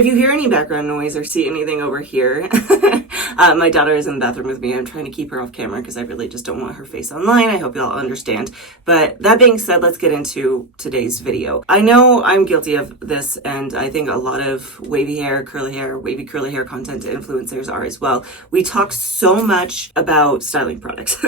If you hear any background noise or see anything over here, my daughter is in the bathroom with me. I'm trying to keep her off camera because I really just don't want her face online. I hope y'all understand. But that being said, let's get into today's video. I know I'm guilty of this, and I think a lot of wavy hair, wavy curly hair content influencers are as well. We talk so much about styling products.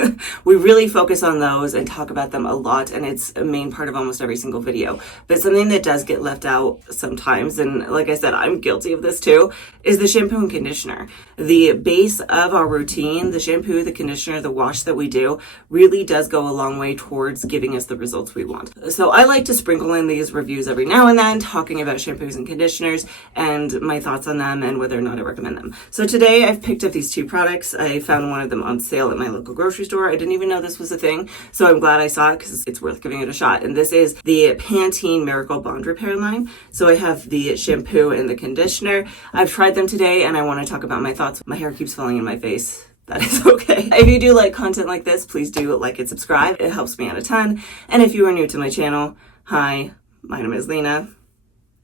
We really focus on those and talk about them a lot, and it's a main part of almost every single video. But something that does get left out sometimes, and like I said, I'm guilty of this too, is the shampoo and conditioner. The base of our routine, the shampoo, the conditioner, the wash that we do really does go a long way towards giving us the results we want. So I like to sprinkle in these reviews every now and then, talking about shampoos and conditioners and my thoughts on them and whether or not I recommend them. So today I've picked up these two products. I found one of them on sale at my local grocery store. I didn't even know this was a thing, so I'm glad I saw it because it's worth giving it a shot. And this is the Pantene Miracle Bond Repair line. So I have the shampoo and the conditioner. I've tried them today and I want to talk about my thoughts. My hair keeps falling in my face. That is okay. If you do like content like this, please do like and subscribe. It helps me out a ton. And if you are new to my channel, hi, my name is Lena,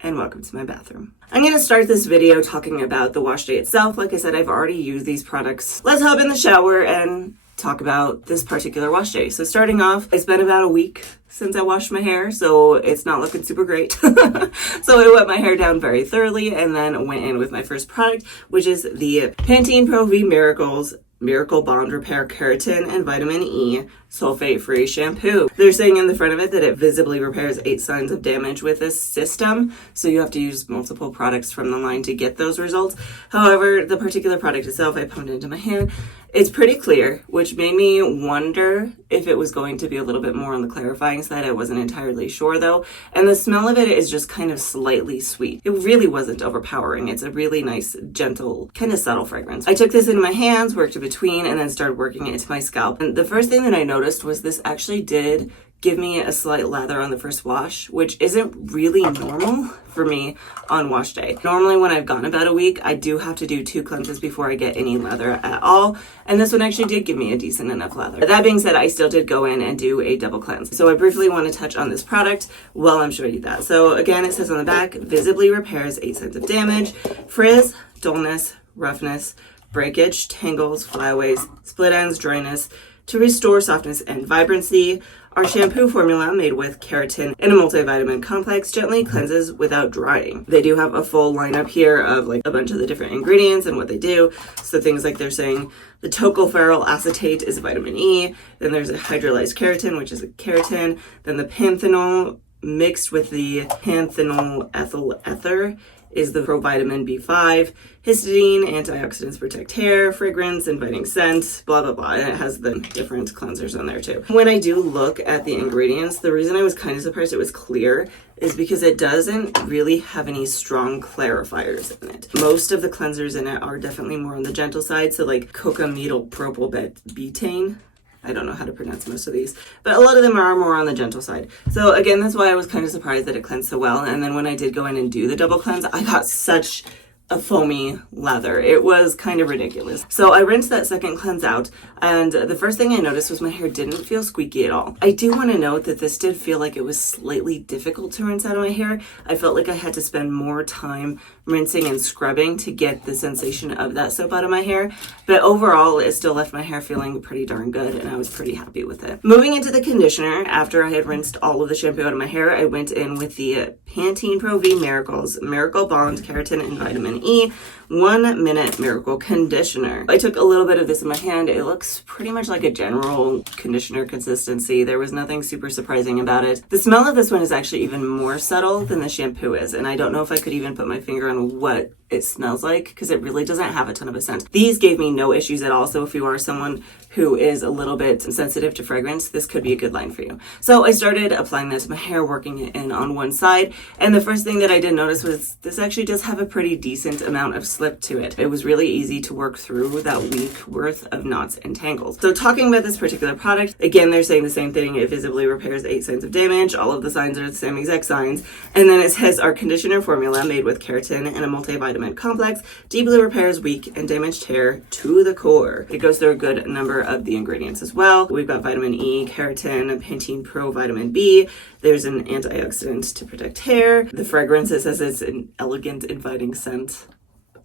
and welcome to my bathroom. I'm going to start this video talking about the wash day itself. Like I said, I've already used these products. Let's hop in the shower and talk about this particular wash day. So starting off, it's been about a week since I washed my hair, so it's not looking super great. So I wet my hair down very thoroughly and then went in with my first product, which is the Pantene Pro V Miracle Bond Repair Keratin and Vitamin E Sulfate-Free Shampoo. They're saying in the front of it that it visibly repairs 8 signs of damage with this system, so you have to use multiple products from the line to get those results. However, the particular product itself, I pumped into my hand. It's pretty clear, which made me wonder if it was going to be a little bit more on the clarifying side. I wasn't entirely sure though. And the smell of it is just kind of slightly sweet. It really wasn't overpowering. It's a really nice, gentle, kind of subtle fragrance. I took this into my hands, worked in between, and then started working it into my scalp. And the first thing that I noticed was this actually did give me a slight lather on the first wash, which isn't really normal for me on wash day. Normally when I've gone about a week, I do have to do 2 cleanses before I get any lather at all. And this one actually did give me a decent enough lather. That being said, I still did go in and do a double cleanse. So I briefly want to touch on this product while I'm showing you that. So again, it says on the back, visibly repairs 8 signs of damage, frizz, dullness, roughness, breakage, tangles, flyaways, split ends, dryness, to restore softness and vibrancy. Our shampoo formula, made with keratin and a multivitamin complex, gently cleanses without drying. They do have a full lineup here of like a bunch of the different ingredients and what they do. So things like they're saying the tocopherol acetate is vitamin E, then there's a hydrolyzed keratin, which is a keratin, then the panthenol mixed with the panthenol ethyl ether is the provitamin B5, histidine, antioxidants protect hair, fragrance, inviting scent, blah, blah, blah. And it has the different cleansers on there too. When I do look at the ingredients, the reason I was kind of surprised it was clear is because it doesn't really have any strong clarifiers in it. Most of the cleansers in it are definitely more on the gentle side. So like cocamidopropylbutane. I don't know how to pronounce most of these, but a lot of them are more on the gentle side. So again, that's why I was kind of surprised that it cleansed so well. And then when I did go in and do the double cleanse, I got such a foamy lather. It was kind of ridiculous. So I rinsed that second cleanse out, and the first thing I noticed was my hair didn't feel squeaky at all. I do want to note that this did feel like it was slightly difficult to rinse out of my hair. I felt like I had to spend more time rinsing and scrubbing to get the sensation of that soap out of my hair, but overall it still left my hair feeling pretty darn good, and I was pretty happy with it. Moving into the conditioner, after I had rinsed all of the shampoo out of my hair, I went in with the Pantene Pro V Miracle Bond Keratin and Vitamin E 1 Minute Miracle Conditioner. I took a little bit of this in my hand. It looks pretty much like a general conditioner consistency. There was nothing super surprising about it. The smell of this one is actually even more subtle than the shampoo is, and I don't know if I could even put my finger on what it smells like because it really doesn't have a ton of a scent. These gave me no issues at all, so if you are someone who is a little bit sensitive to fragrance, this could be a good line for you. So I started applying this to my hair, working it in on one side, and the first thing that I did notice was this actually does have a pretty decent amount of slip to it. It was really easy to work through that week worth of knots and tangles. So talking about this particular product, again, they're saying the same thing. It visibly repairs 8 signs of damage. All of the signs are the same exact signs. And then it says our conditioner formula made with keratin and a multivitamin vitamin complex, deeply repairs weak and damaged hair to the core. It goes through a good number of the ingredients as well. We've got vitamin E, keratin, Pantene Pro Vitamin B. There's an antioxidant to protect hair. The fragrance, it says it's an elegant, inviting scent.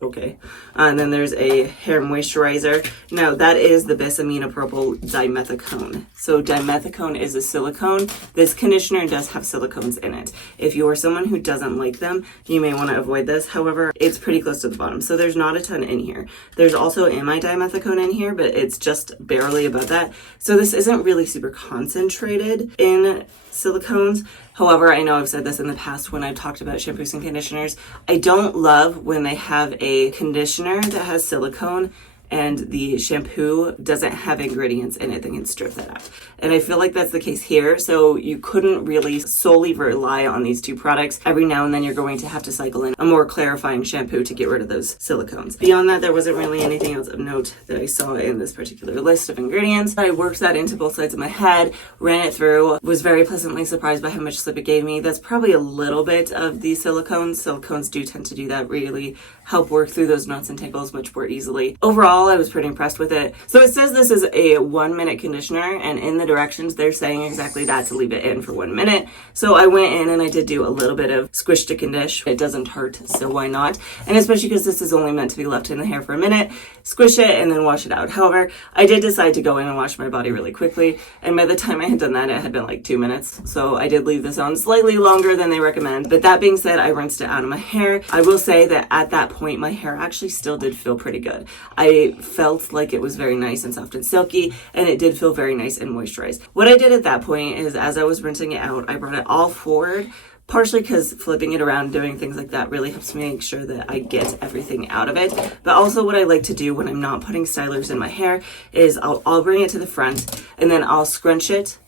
Okay. And then there's a hair moisturizer. Now that is the bisaminopropyl dimethicone. So dimethicone is a silicone. This conditioner does have silicones in it. If you are someone who doesn't like them, you may want to avoid this. However, it's pretty close to the bottom, so there's not a ton in here. There's also dimethicone in here, but it's just barely above that. So this isn't really super concentrated in silicones. However, I know I've said this in the past when I've talked about shampoos and conditioners. I don't love when they have a conditioner that has silicone and the shampoo doesn't have ingredients in it that can strip that out. And I feel like that's the case here. So you couldn't really solely rely on these two products. Every now and then you're going to have to cycle in a more clarifying shampoo to get rid of those silicones. Beyond that, there wasn't really anything else of note that I saw in this particular list of ingredients. I worked that into both sides of my head, ran it through, was very pleasantly surprised by how much slip it gave me. That's probably a little bit of the silicones. Silicones do tend to do that, really help work through those knots and tangles much more easily. Overall, I was pretty impressed with it. So it says this is a 1 minute conditioner, and in the directions they're saying exactly that, to leave it in for 1 minute. So I went in and I did do a little bit of squish to condish. It doesn't hurt, so why not? And especially because this is only meant to be left in the hair for a minute, squish it and then wash it out. However, I did decide to go in and wash my body really quickly, and by the time I had done that, it had been like 2 minutes. So I did leave this on slightly longer than they recommend. But that being said, I rinsed it out of my hair. I will say that at that point, my hair actually still did feel pretty good. I felt like it was very nice and soft and silky, and it did feel very nice and moisturized. What I did at that point is, as I was rinsing it out, I brought it all forward, partially because flipping it around, doing things like that really helps me make sure that I get everything out of it. But also what I like to do when I'm not putting stylers in my hair is I'll bring it to the front and then I'll scrunch it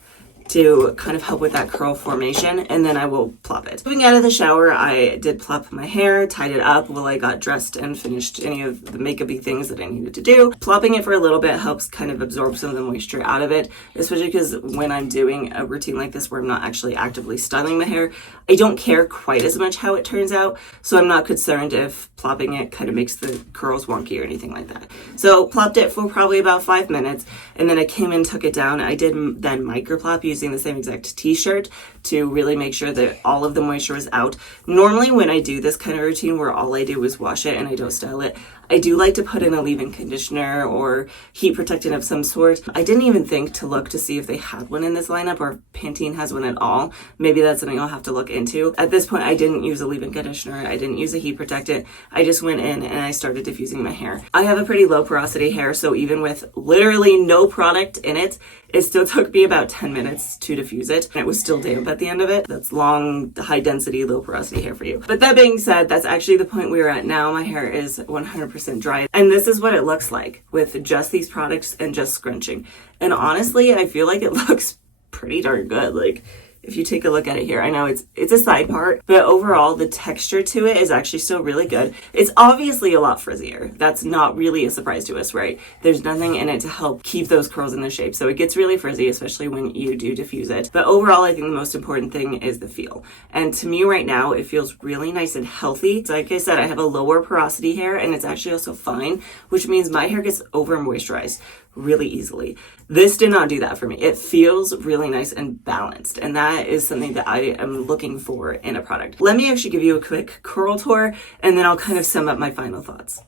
to kind of help with that curl formation, and then I will plop it. Moving out of the shower, I did plop my hair, tied it up while I got dressed and finished any of the makeup-y things that I needed to do. Plopping it for a little bit helps kind of absorb some of the moisture out of it, especially because when I'm doing a routine like this where I'm not actually actively styling my hair, I don't care quite as much how it turns out, so I'm not concerned if plopping it kind of makes the curls wonky or anything like that. So plopped it for probably about 5 minutes, and then I came in, took it down. I did then microplop using the same exact t-shirt to really make sure that all of the moisture was out. Normally when I do this kind of routine where all I do is wash it and I don't style it, I do like to put in a leave-in conditioner or heat protectant of some sort. I didn't even think to look to see if they had one in this lineup or if Pantene has one at all. Maybe that's something I'll have to look into. At this point, I didn't use a leave-in conditioner. I didn't use a heat protectant. I just went in and I started diffusing my hair. I have a pretty low porosity hair, so even with literally no product in it, it still took me about 10 minutes to diffuse it, and it was still damp at the end of it. That's long, high density, low porosity hair for you. But that being said, that's actually the point we're at now. My hair is 100% dry, and this is what it looks like with just these products and just scrunching. And honestly, I feel like it looks pretty darn good. Like, if you take a look at it here, I know it's a side part, but overall the texture to it is actually still really good. It's obviously a lot frizzier. That's not really a surprise to us, right? There's nothing in it to help keep those curls in their shape. So it gets really frizzy, especially when you do diffuse it. But overall, I think the most important thing is the feel. And to me right now, it feels really nice and healthy. So like I said, I have a lower porosity hair, and it's actually also fine, which means my hair gets over moisturized really easily. This did not do that for me. It feels really nice and balanced, and that is something that I am looking for in a product. Let me actually give you a quick curl tour, and then I'll kind of sum up my final thoughts.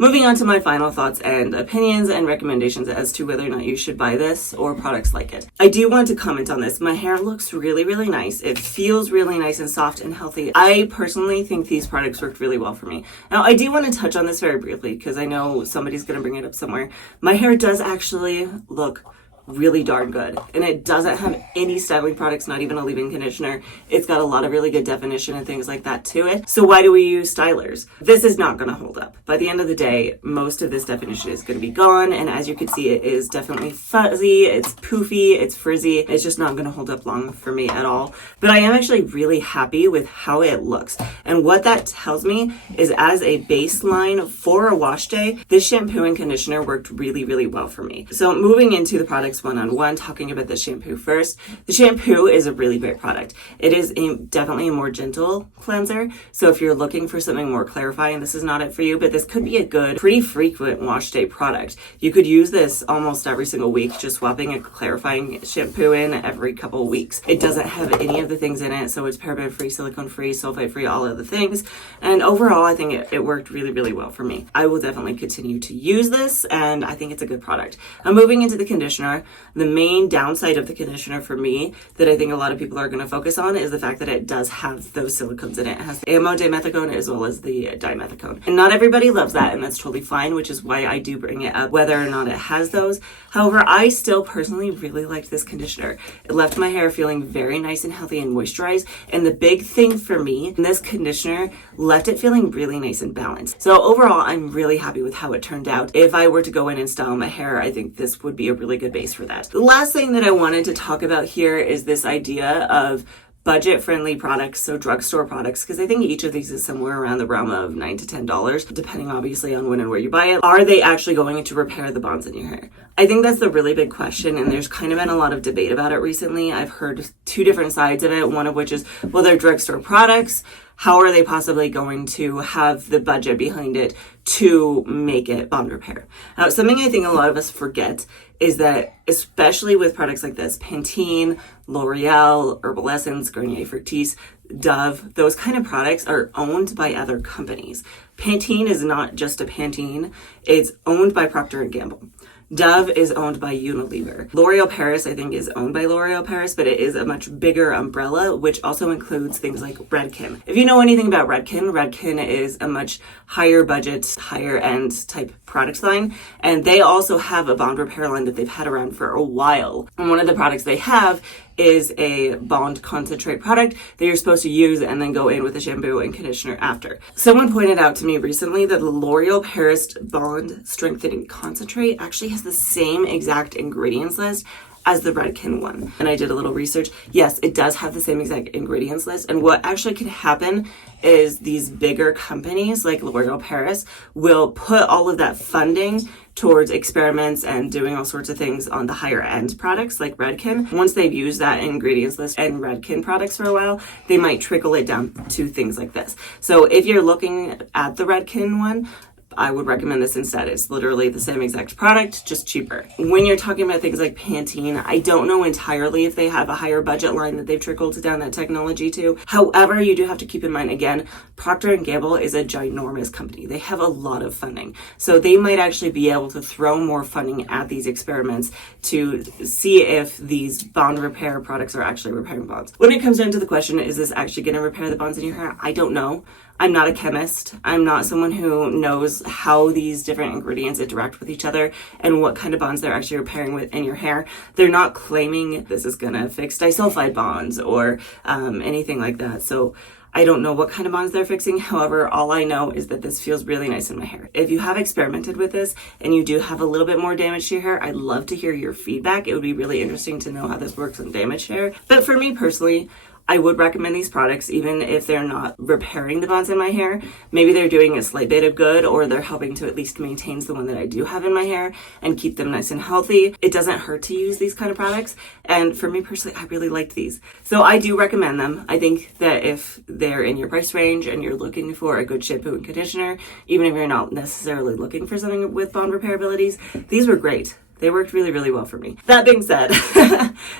Moving on to my final thoughts and opinions and recommendations as to whether or not you should buy this or products like it. I do want to comment on this. My hair looks really, really nice. It feels really nice and soft and healthy. I personally think these products worked really well for me. Now, I do want to touch on this very briefly because I know somebody's going to bring it up somewhere. My hair does actually look really darn good. And it doesn't have any styling products, not even a leave-in conditioner. It's got a lot of really good definition and things like that to it. So why do we use stylers? This is not going to hold up. By the end of the day, most of this definition is going to be gone. And as you can see, it is definitely fuzzy, it's poofy, it's frizzy. It's just not going to hold up long for me at all. But I am actually really happy with how it looks. And what that tells me is as a baseline for a wash day, this shampoo and conditioner worked really, really well for me. So moving into the products one-on-one, talking about the shampoo first. The shampoo is a really great product. It is definitely a more gentle cleanser. So if you're looking for something more clarifying, this is not it for you, but this could be a good, pretty frequent wash day product. You could use this almost every single week, just swapping a clarifying shampoo in every couple of weeks. It doesn't have any of the things in it, so it's paraben-free, silicone-free, sulfate-free, all of the things. And overall, I think it worked really, really well for me. I will definitely continue to use this, and I think it's a good product. Moving into the conditioner, the main downside of the conditioner for me that I think a lot of people are going to focus on is the fact that it does have those silicones in it. It has the amodimethicone as well as the dimethicone. And not everybody loves that, and that's totally fine, which is why I do bring it up, whether or not it has those. However, I still personally really liked this conditioner. It left my hair feeling very nice and healthy and moisturized. And the big thing for me, this conditioner left it feeling really nice and balanced. So overall, I'm really happy with how it turned out. If I were to go in and style my hair, I think this would be a really good base for that. The last thing that I wanted to talk about here is this idea of budget-friendly products, so drugstore products, because I think each of these is somewhere around the realm of $9 to $10, depending obviously on when and where you buy it. Are they actually going to repair the bonds in your hair? I think that's the really big question, and there's kind of been a lot of debate about it recently. I've heard two different sides of it, one of which is, well, they're drugstore products. How are they possibly going to have the budget behind it to make it bond repair? Now, something I think a lot of us forget is that, especially with products like this, Pantene, L'Oreal, Herbal Essence, Garnier Fructis, Dove, those kind of products are owned by other companies. Pantene is not just a Pantene, it's owned by Procter & Gamble. Dove is owned by Unilever. L'Oreal Paris, I think, is owned by L'Oreal Paris, but it is a much bigger umbrella, which also includes things like Redken. If you know anything about Redken is a much higher budget, higher end type product line, and they also have a bond repair line that they've had around for a while. And one of the products they have is a bond concentrate product that you're supposed to use and then go in with a shampoo and conditioner after. Someone pointed out to me recently that the L'Oreal Paris Bond Strengthening Concentrate actually has the same exact ingredients list as the Redken one. And I did a little research. Yes, it does have the same exact ingredients list. And what actually can happen is these bigger companies like L'Oreal Paris will put all of that funding towards experiments and doing all sorts of things on the higher end products like Redken. Once they've used that ingredients list and Redken products for a while, they might trickle it down to things like this. So if you're looking at the Redken one, I would recommend this instead. It's literally the same exact product, just cheaper. When you're talking about things like Pantene, I don't know entirely if they have a higher budget line that they've trickled down that technology to. However, you do have to keep in mind, again, Procter & Gamble is a ginormous company. They have a lot of funding. So they might actually be able to throw more funding at these experiments to see if these bond repair products are actually repairing bonds. When it comes down to the question, is this actually going to repair the bonds in your hair? I don't know. I'm not a chemist. I'm not someone who knows how these different ingredients interact with each other and what kind of bonds they're actually repairing with in your hair. They're not claiming this is going to fix disulfide bonds or anything like that. So I don't know what kind of bonds they're fixing. However, all I know is that this feels really nice in my hair. If you have experimented with this and you do have a little bit more damage to your hair, I'd love to hear your feedback. It would be really interesting to know how this works on damaged hair. But for me personally, I would recommend these products even if they're not repairing the bonds in my hair. Maybe they're doing a slight bit of good, or they're helping to at least maintain the one that I do have in my hair and keep them nice and healthy. It doesn't hurt to use these kind of products. And for me personally, I really liked these. So I do recommend them. I think that if they're in your price range and you're looking for a good shampoo and conditioner, even if you're not necessarily looking for something with bond repair abilities, these were great. They worked really, really well for me. That being said,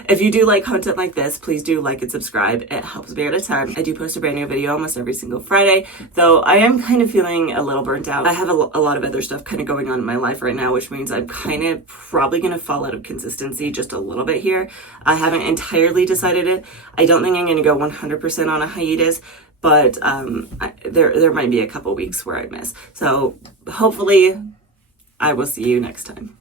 if you do like content like this, please do like and subscribe. It helps me out a ton. I do post a brand new video almost every single Friday, though I am kind of feeling a little burnt out. I have a lot of other stuff kind of going on in my life right now, which means I'm kind of probably going to fall out of consistency just a little bit here. I haven't entirely decided it. I don't think I'm going to go 100% on a hiatus, but there might be a couple weeks where I miss. So hopefully I will see you next time.